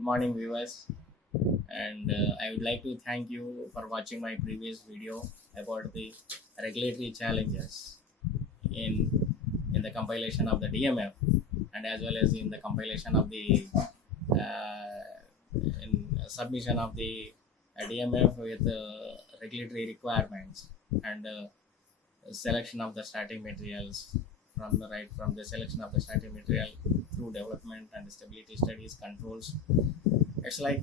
Good morning, viewers. And I would like to thank you for watching my previous video about the regulatory challenges in in the compilation of the DMF, and as well as in the compilation of the in submission of the DMF with regulatory requirements and selection of the starting materials from the selection of the starting material through development and stability studies controls. It's like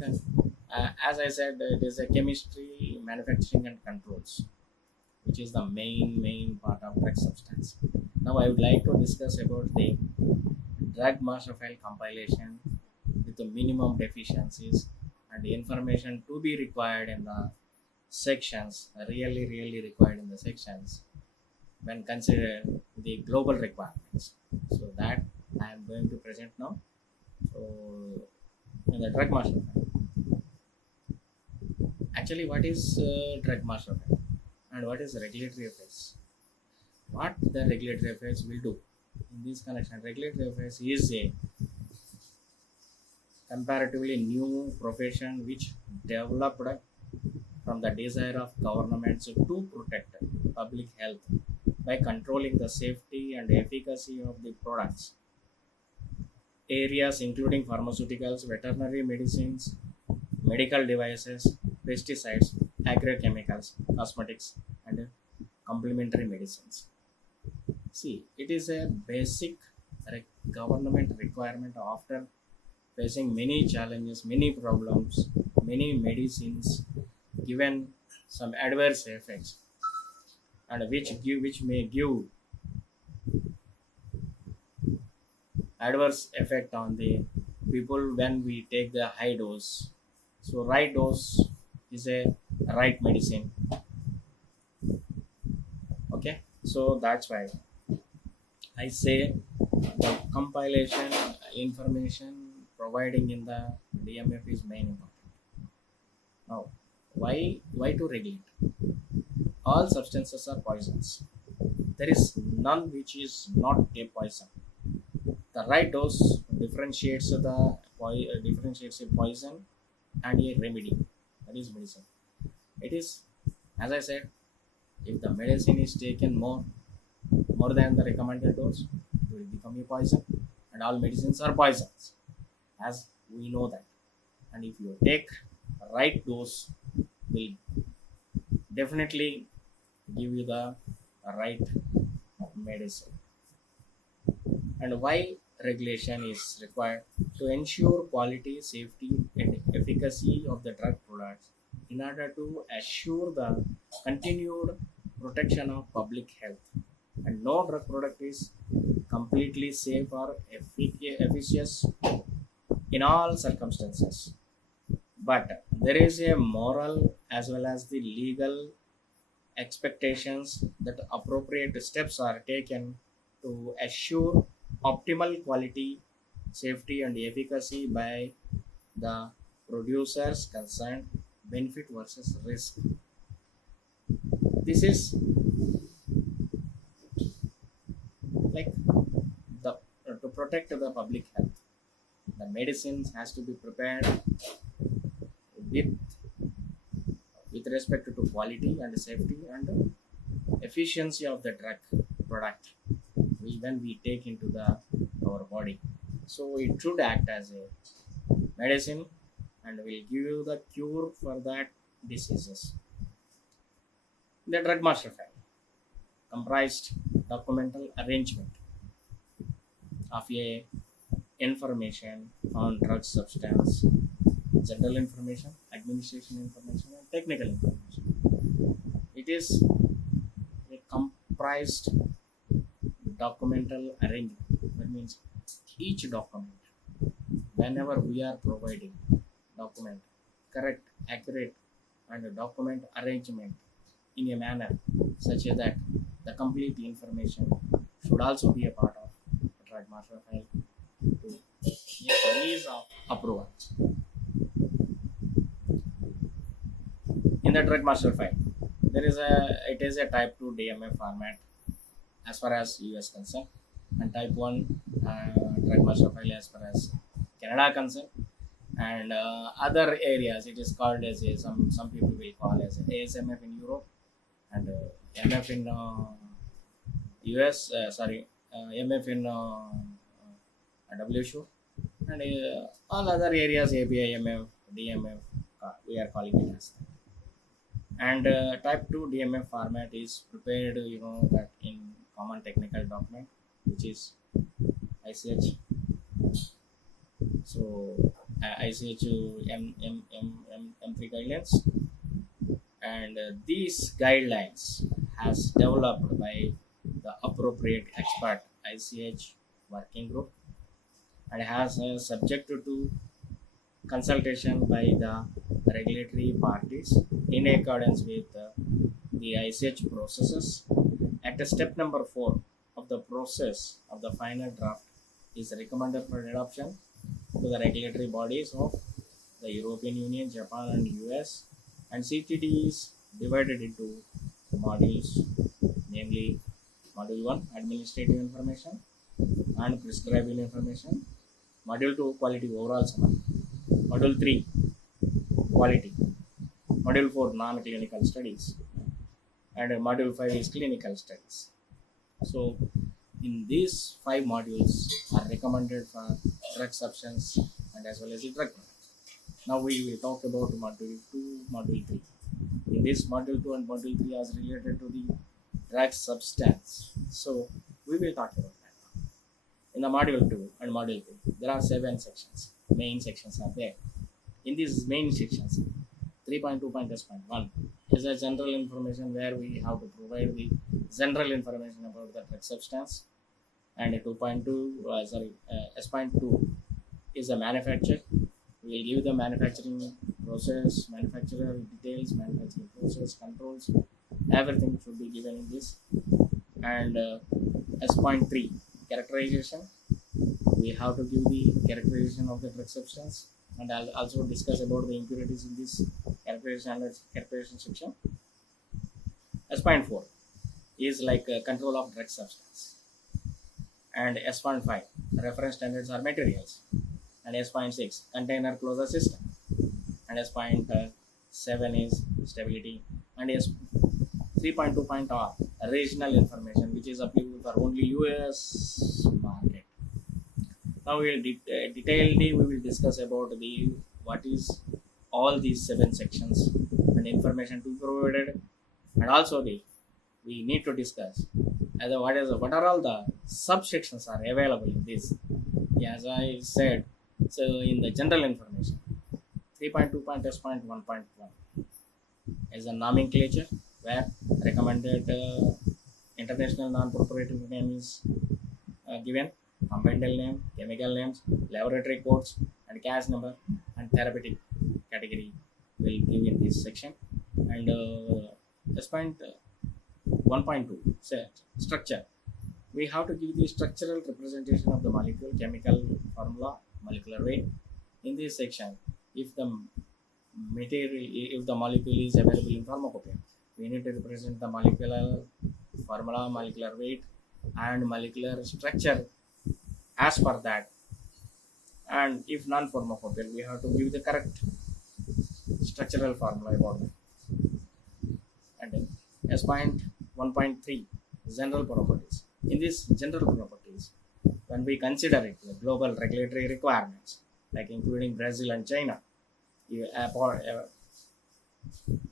as I said, it is a chemistry, manufacturing, and controls, which is the main part of drug substance. Now I would like to discuss about the drug master file compilation with the minimum deficiencies and the information to be required in the sections, really required in the sections when considered the global requirements. So that I am going to present now. So in the drug master file, actually, what is drug master file and what is regulatory affairs? What the regulatory affairs will do in this connection? Regulatory affairs is a comparatively new profession which developed from the desire of governments to protect public health by controlling the safety and efficacy of the products. Areas including pharmaceuticals, veterinary medicines, medical devices, pesticides, agrochemicals, cosmetics, and complementary medicines. See, it is a basic government requirement after facing many challenges, many problems, many medicines given some adverse effects, and which may give adverse effect on the people when we take the high dose. So right dose is a right medicine. Okay, so that's why I say the compilation information providing in the DMF is main important. Now, why to regulate? All substances are poisons. There is none which is not a poison. The right dose differentiates a poison and a remedy. That is medicine. It is, as I said, if the medicine is taken more than the recommended dose, it will become a poison, and all medicines are poisons, as we know that. And if you take right dose, will definitely give you the right medicine. And why regulation is required? To ensure quality, safety, and efficacy of the drug products in order to assure the continued protection of public health. And no drug product is completely safe or efficacious in all circumstances. But there is a moral as well as the legal expectations that appropriate steps are taken to assure optimal quality, safety, and efficacy by the producers concerned, benefit versus risk. This is like the to protect the public health. The medicines has to be prepared with respect to quality and safety and efficiency of the drug product when we take into the our body. So it should act as a medicine and will give you the cure for that diseases. The drug master file comprised documental arrangement of a information on drug substance, general information, administration information, and technical information. It is a comprised documental arrangement. That means each document, whenever we are providing document, correct, accurate, and a document arrangement in a manner such that the complete information should also be a part of the drug master file to get release of approval. In the drug master file, it is a type 2 DMF format as far as US concerned, and type 1 drug master file as far as Canada concerned, and other areas it is called as a, some people will call as ASMF in Europe, and MF in US, sorry, MF in WSO, and all other areas API, MF, DMF, we are calling it as that. And type 2 DMF format is prepared, that in common technical document, which is ICH. So ICH M3 guidelines, and these guidelines has developed by the appropriate expert ICH working group, and has subjected to consultation by the regulatory parties in accordance with the ICH processes. At step number 4 of the process of the final draft is recommended for adoption to the regulatory bodies of the European Union, Japan, and US. And CTD is divided into modules, namely Module 1 Administrative Information and Prescribing Information, Module 2 Quality Overall Summary, Module 3 Quality, Module 4 Non-Clinical Studies, and Module 5 is Clinical Studies. So, in these 5 modules are recommended for drug substance and as well as the drug products. Now we will talk about Module 2, Module 3. In this Module 2 and Module 3 is related to the drug substance. So, we will talk about that now. In the Module 2 and Module 3, there are 7 sections. Main sections are there. In these main sections, 3.2.S.1 is a general information where we have to provide the general information about the drug substance, and S.2 is a manufacture. We will give the manufacturing process, manufacturer details, manufacturing process, controls, everything should be given in this. And S.3 characterization, we have to give the characterization of the drug substance, and I'll also discuss about the impurities in this characterization section. S.4 is like control of drug substance, and S.5 reference standards or materials, and S.6 container closure system, and S.7 is stability, and S.3.2.R regional information, which is applicable for only US market. Now we will detailedly we will discuss about the what is all these 7 sections and information to be provided, and also we need to discuss what are all the subsections are available in this. As I said, so in the general information, 3.2.S.1.1 is a nomenclature where recommended international non-proprietary name is given, compoundal name, chemical names, laboratory codes, and cash number, and therapeutic category will give in this section. And S.1.2 structure. We have to give the structural representation of the molecule, chemical formula, molecular weight. In this section, if the molecule is available in pharmacopoeia, we need to represent the molecular formula, molecular weight, and molecular structure as per that. And if non-pharmacopoeia, we have to give the correct structural formula about it. And then S.1.3 general properties. In this general properties, when we consider it, the global regulatory requirements, like including Brazil and China,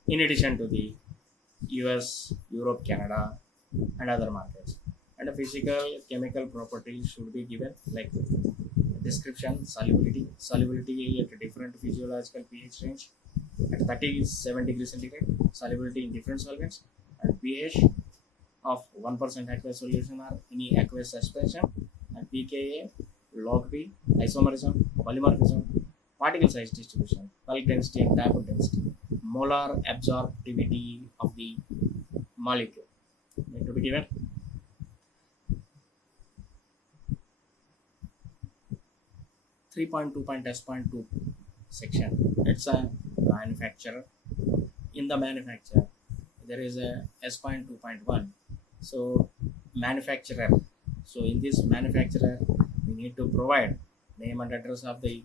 in addition to the US, Europe, Canada, and other markets. And the physical chemical properties should be given, like description, solubility at a different physiological pH range at 37 degrees centigrade, solubility in different solvents, and pH of 1% aqueous solution or any aqueous suspension, and pKa, log P, isomerism, polymorphism, particle size distribution, bulk density and dipole density, molar absorptivity of the molecule need to be given. 3.2.S.2 section, it's a manufacturer. In the manufacturer, there is a S.2.1. So manufacturer. So in this manufacturer, we need to provide name and address of the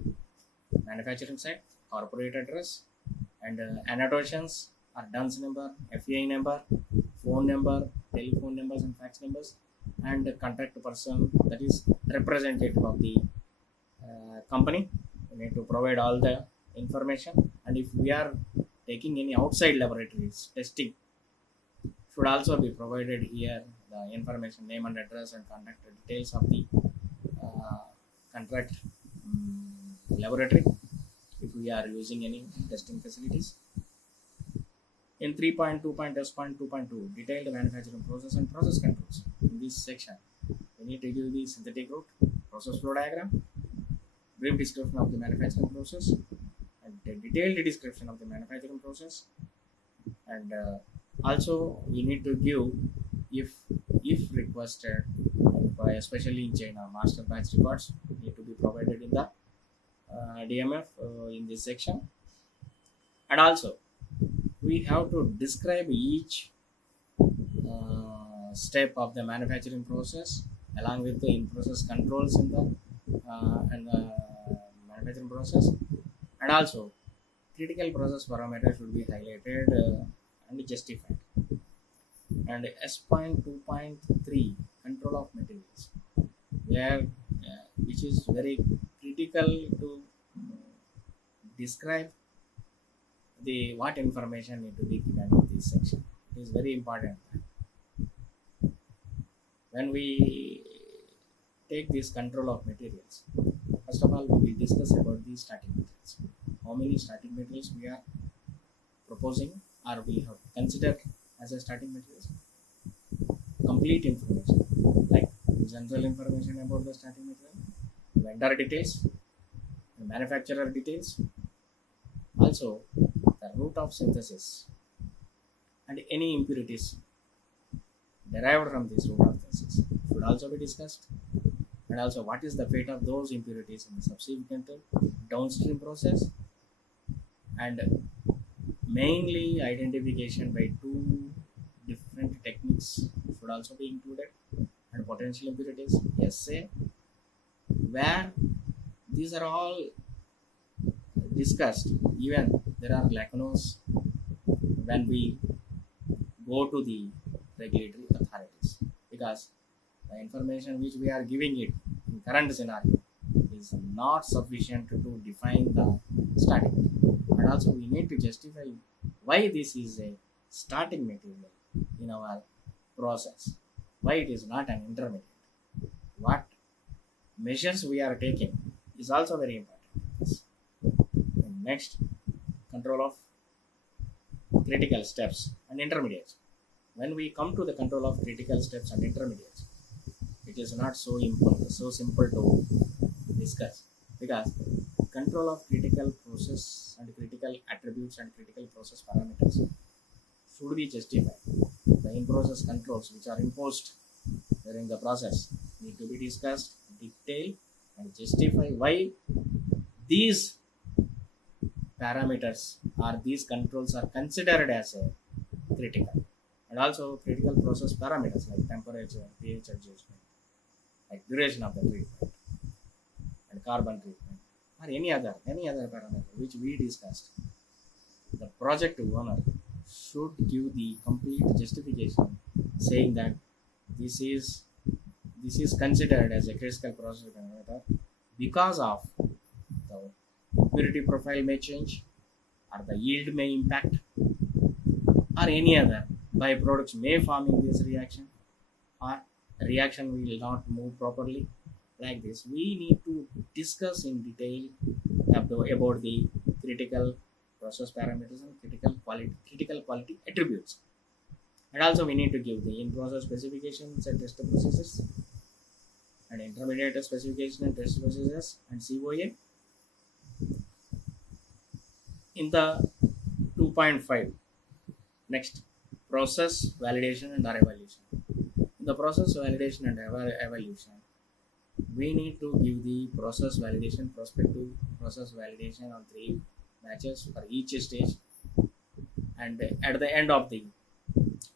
manufacturing site, corporate address, and annotations are DUNS number, FEI number, phone number, telephone numbers, and fax numbers, and the contact person, that is representative of the company. We need to provide all the information, and if we are taking any outside laboratories testing, should also be provided here the information, name and address, and contact details of the uh, contract laboratory if we are using any testing facilities. In 3.2.S.2.2, detailed manufacturing process and process controls. In this section, we need to give the synthetic route, process flow diagram, brief description of the manufacturing process, and a detailed description of the manufacturing process. And also, we need to give, if requested, by especially in China, master batch records need to be provided in the DMF in this section. And also, we have to describe each step of the manufacturing process along with the in-process controls in the and the manufacturing process, and also critical process parameters should be highlighted and justified. And S.2.3, control of materials, where which is very critical to describe the what information need to be given in this section. It is very important. When we take this control of materials, first of all, we will discuss about the starting materials. How many starting materials we are proposing or we have considered as a starting materials? Complete information, like general information about the starting material, vendor details, the manufacturer details, also the route of synthesis, and any impurities derived from this route of synthesis should also be discussed. And also, what is the fate of those impurities in the subsequent downstream process, and mainly identification by two different techniques should also be included, and potential impurities SA, where these are all discussed. Even there are lacunas when we go to the regulatory authorities, because the information which we are giving it in current scenario is not sufficient to define the starting material. And also, we need to justify why this is a starting material in our process, why it is not an intermediate, what measures we are taking is also very important. And next, control of critical steps and intermediates. When we come to the control of critical steps and intermediates, it is not so simple to discuss, because control of critical process and critical attributes and critical process parameters should be justified. The in-process controls which are imposed during the process need to be discussed, detailed, and justify why these parameters or these controls are considered as a critical. And also critical process parameters like temperature, pH adjustment, like duration of the treatment, and carbon treatment, or any other parameter which we discussed. The project owner should give the complete justification saying that this is considered as a critical process parameter because of the purity profile may change, or the yield may impact, or any other byproducts may form in this reaction, or reaction will not move properly. Like this, we need to discuss in detail about the critical process parameters and critical quality attributes. And also, we need to give the in-process specifications and test processes, and intermediate specification and test processes, and COA. In the 2.5, next, process validation and evaluation. In the process validation and evaluation, we need to give the process validation, prospective process validation on 3 batches for each stage. And at the end of the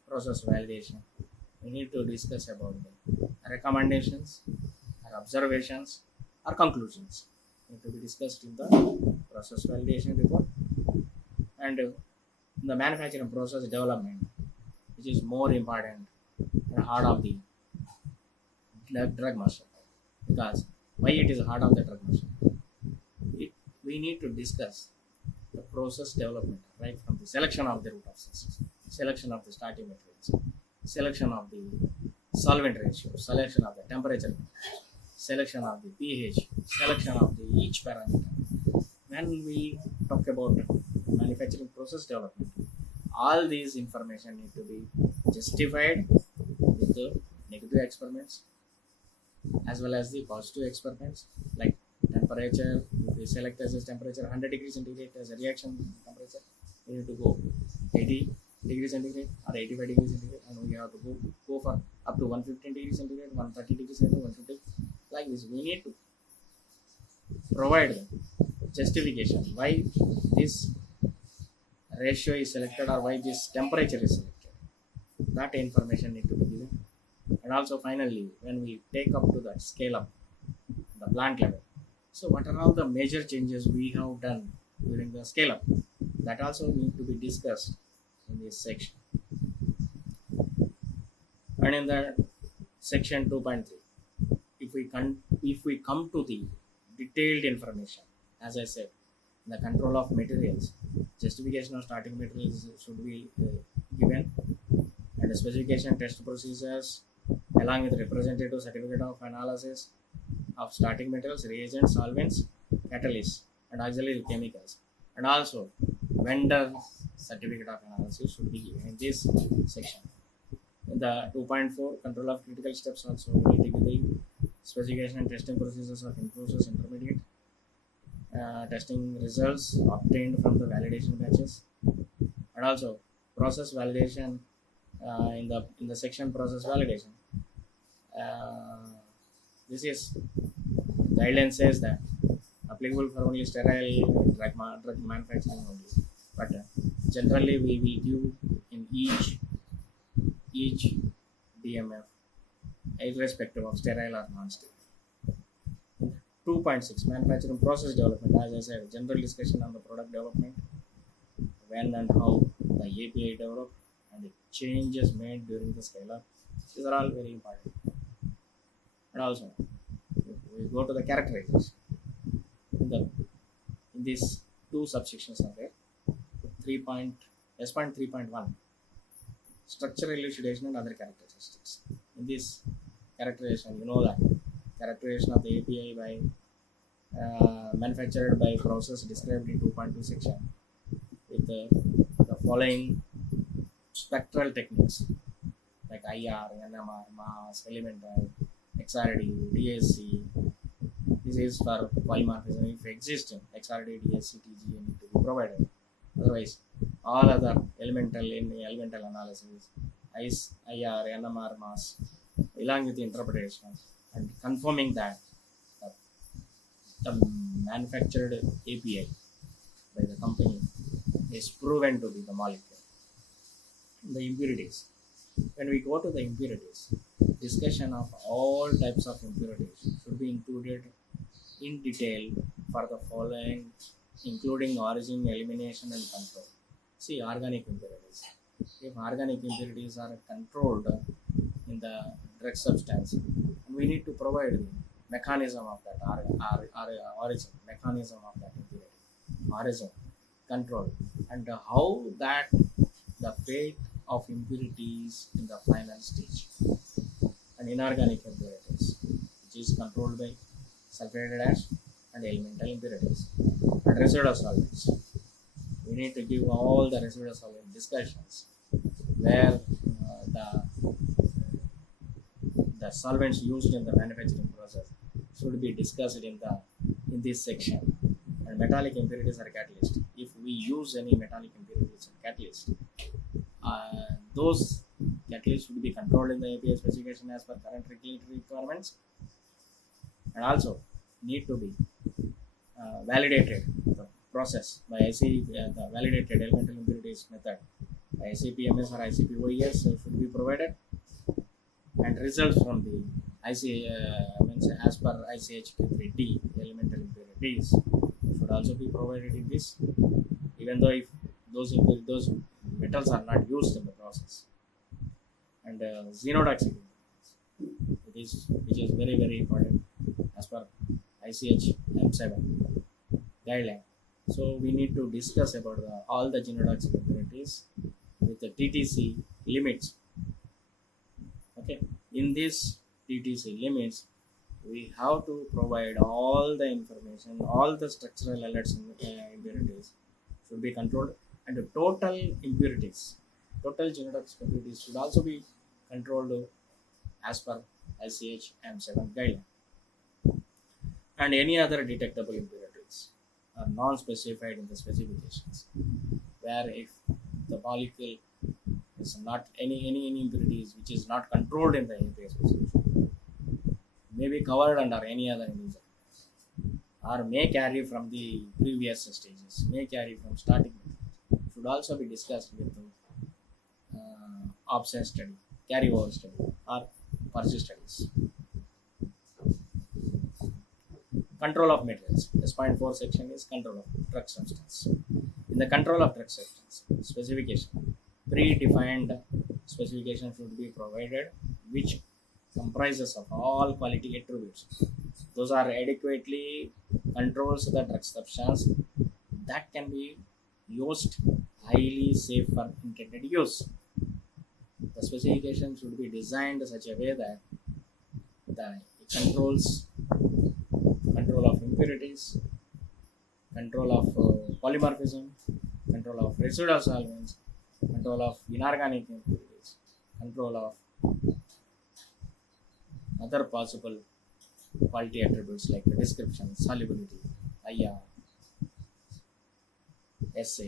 process validation, we need to discuss about the recommendations or observations or conclusions need to be discussed in the process validation report, and the manufacturing process development, which is more important and heart of the drug master. Because why it is heart of the drug master? It, we need to discuss the process development right from the selection of the root of substance, selection of the starting materials, selection of the solvent ratio, selection of the temperature, selection of the pH, selection of the each parameter. When we talk about manufacturing process development, all these information need to be justified with the negative experiments as well as the positive experiments, like temperature. If we select as a temperature 100 degrees centigrade as a reaction temperature, we need to go 80 degrees centigrade or 85 degrees centigrade, and we have to go for up to 115 degrees centigrade, 130 degrees centigrade, 150. Like this, we need to provide justification why this ratio is selected or why this temperature is selected. That information need to be given. And also finally, when we take up to that scale up, the plant level, so what are all the major changes we have done during the scale up? That also need to be discussed in this section. And in the section 2.3, if we come to the detailed information, as I said, the control of materials, justification of starting materials should be given, and the specification test procedures along with representative certificate of analysis of starting materials, reagents, solvents, catalysts, and auxiliary chemicals, and also vendor certificate of analysis should be given in this section. In the 2.4, control of critical steps, also we need to give the specification and testing procedures of in-process intermediate, testing results obtained from the validation batches, and also process validation. In the section process validation, this is guideline says that applicable for only sterile drug manufacturing only, but generally we will give in each DMF irrespective of sterile or non-sterile. 2.6, manufacturing process development. As I said, general discussion on the product development, when and how the API developed, and the changes made during the scale up. These are all very important. And also, if we go to the characterization, in these two subsections are there. S.3.1, structural elucidation and other characteristics. In this characterization, you know that characterization of the API by manufactured by process described in 2.2 section with the following spectral techniques like IR, NMR, mass, elemental, XRD, DSC. This is for polymorphism. If existing XRD, DSC, TGA need to be provided. Otherwise, all other elemental analysis, IR, NMR, mass, along with the interpretation and confirming that the manufactured API by the company is proven to be the molecule. The impurities. When we go to the impurities, discussion of all types of impurities should be included in detail for the following, including origin, elimination, and control. See, organic impurities. If organic impurities are controlled in the drug substance, we need to provide the mechanism of that origin, mechanism of that impurity, origin, control, and how that the fate of impurities in the final stage. And inorganic impurities, which is controlled by sulfuric ash and elemental impurities, and residual solvents. We need to give all the residual solvent discussions where the solvents used in the manufacturing process should be discussed in this section. And metallic impurities are catalyst. If we use any metallic impurities or catalyst, those catalysts should be controlled in the API specification as per current regulatory requirements, and also need to be validated the process by the validated elemental impurities method by ICP-MS or ICP-OES should be provided, and results from the as per ICH Q3D elemental impurities should should also be provided in this, even though if those metals are not used in the process. And xenotoxic which is very very important as per ICH M7 guideline. So we need to discuss about all the genotoxic impurities with the TTC limits. Okay, in this TTC limits, we have to provide all the information, all the structural alerts impurities should be controlled, and the total genotoxic impurities should also be controlled as per ICH M7 guideline. And any other detectable impurities are non-specified in the specifications, where if the molecule is not any impurities which is not controlled in the API specification may be covered under any other individual or may carry from the previous stages, may carry from starting should also be discussed with the option study, carryover study or persist studies. Control of materials. This point 4 section is control of drug substance. In the control of drug substance specification, predefined specification should be provided which comprises of all quality attributes. Those are adequately controls the drug substance that can be used highly safe for intended use. The specification should be designed in such a way that it controls control of impurities, control of polymorphism, control of residual solvents, control of inorganic impurities, control of other possible quality attributes like the description, solubility, IR, SA.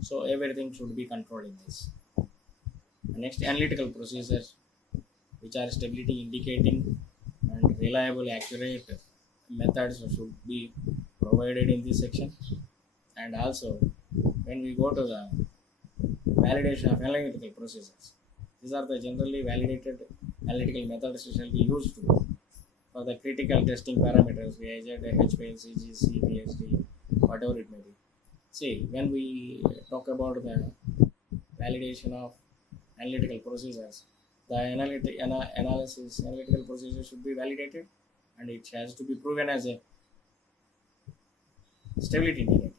So everything should be controlled in this. Next, analytical procedures which are stability indicating and reliable accurate methods should be provided in this section. And also when we go to the validation of analytical procedures, these are the generally validated analytical methods which shall be used for the critical testing parameters, VIZ, HPLC, GC, PhD, whatever it may be. See, when we talk about the validation of analytical procedures, the analytical procedure should be validated and it has to be proven as a stability indicator.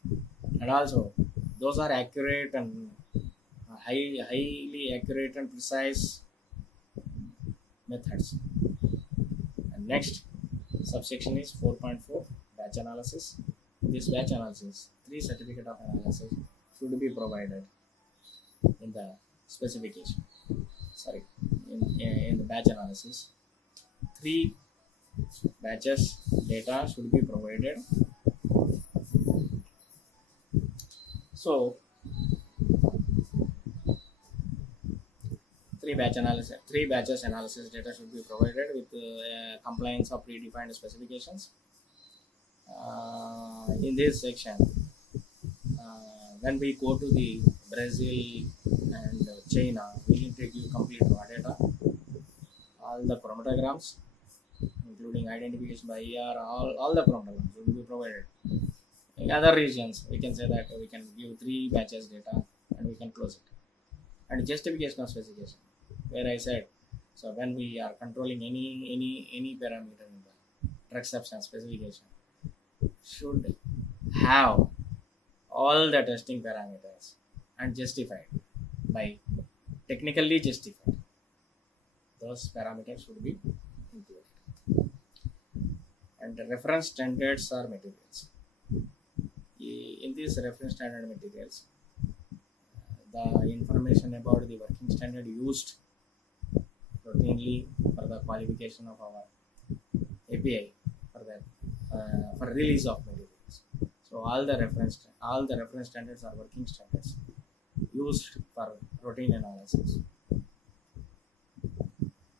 And also, those are accurate and highly accurate and precise methods. And next subsection is 4.4 batch analysis. In this batch analysis, 3 certificate of analysis should be provided in the specification. Sorry, in the batch analysis, 3 batches data should be provided. So 3 batches analysis data should be provided with compliance of predefined specifications. In this section, when we go to the Brazil and China, we need to give complete raw data, all the chromatograms, including identification by ER, all the chromatograms will be provided. In other regions, we can say that we can give 3 batches data and we can close it. And justification of specification, where I said, so when we are controlling any parameter in the drug substance specification, should have all the testing parameters and justified by technically justified. Those parameters should be included. And the reference standards are materials. In these reference standard materials, the information about the working standard used routinely for the qualification of our API for release of materials. So all the reference standards are working standards used for routine analysis,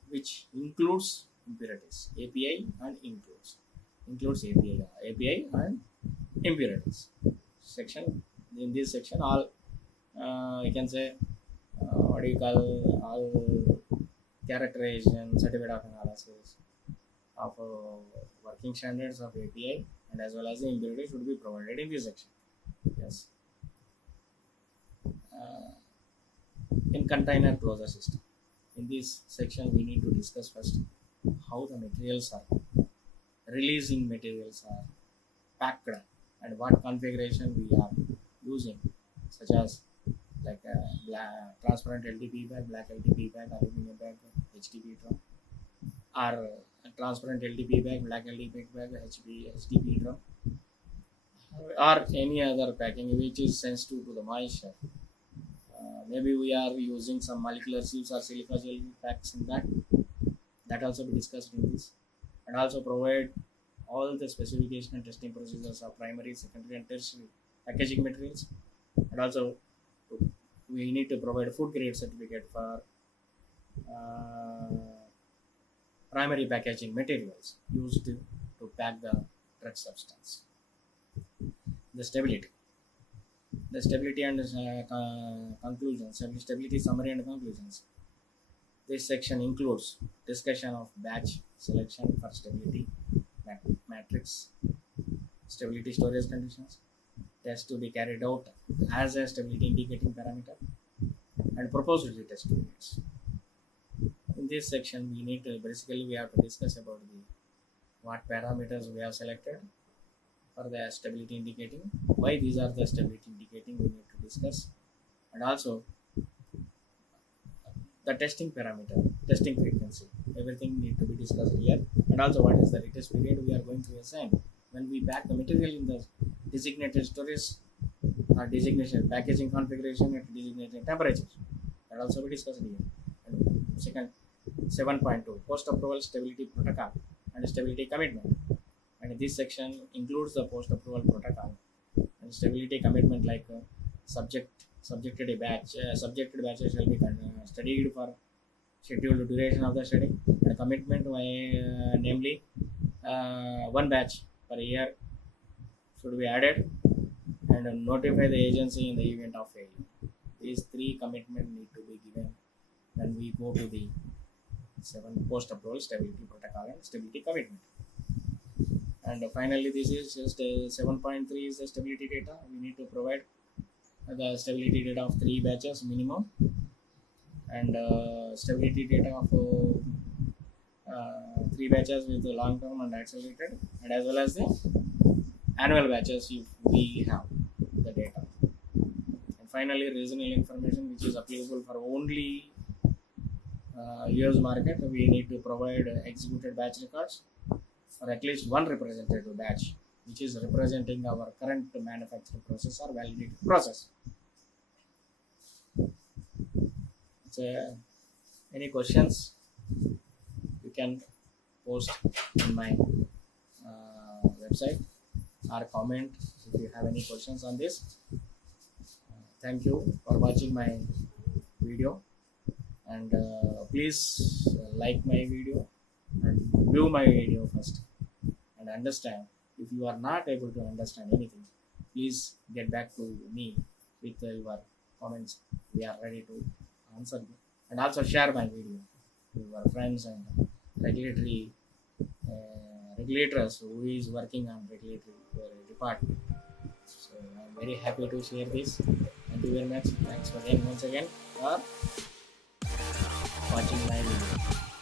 which includes impurities, API and includes API and impurities. Section in this section, all you can say all characterization, certificate of analysis, of working standards of API and as well as the impurity should be provided in this section. Yes. Uh, in container closure system. In this section, we need to discuss first how the materials are releasing materials are packed and what configuration we are using, such as like transparent LDP bag, black LDP bag, aluminum bag, HDP drum, or transparent LDP bag, black LDP bag, HDP drum, or any other packing which is sensitive to the moisture. Maybe we are using some molecular sieves or silica gel packs in that. That also be discussed in this, and also provide all the specification and testing procedures of primary, secondary, and tertiary packaging materials, and also we need to provide food grade certificate for uh, primary packaging materials used to pack the drug substance. The stability and conclusions, stability summary and conclusions. This section includes discussion of batch selection for stability matrix, stability storage conditions, test to be carried out as a stability indicating parameter, and proposed test units. In this section, we have to discuss about what parameters we have selected for the stability indicating, why these are the stability indicating we need to discuss, and also the testing parameter, testing frequency, everything need to be discussed here, and also what is the retest period we are going to assign when we pack the material in the designated storage or designation packaging configuration at designated temperatures. That also be discussed here. And second, 7.2 post approval stability protocol and stability commitment. And this section includes the post approval protocol and stability commitment like subjected batches shall be studied for scheduled duration of the study, and commitment namely one batch per year should be added, and notify the agency in the event of failure. These three commitments need to be given when we go to the 7 post approval stability protocol and stability commitment. And finally, this is just 7.3 is the stability data. We need to provide the stability data of 3 batches minimum, and stability data of 3 batches with the long term and accelerated, and as well as the annual batches if we have the data. And finally, regional information which is applicable for only US market. We need to provide executed batch records for at least one representative batch which is representing our current manufacturing process or validated process. So, any questions you can post in my website or comment if you have any questions on this. Thank you for watching my video, and please like my video and view my video first and understand. If you are not able to understand anything, please get back to me with your comments. We are ready to answer you, and also share my video to your friends and regulators who is working on regulatory department. So I'm very happy to share this. Thank you very much. Thanks for once again for watching my video.